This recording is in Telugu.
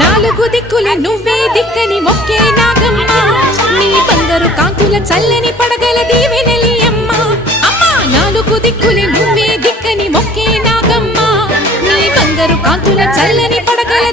నాలుగు దిక్కులే నువ్వే దిక్కని మొక్కే నాగమ్మ నీ బంగారు కాంతుల చల్లని పడగల దీవెనలి అమ్మ అమ్మ నాలుగు దిక్కులే నువ్వే దిక్కని మొక్కే నాగమ్మ నీ బంగారు కాంతుల చల్లని పడగల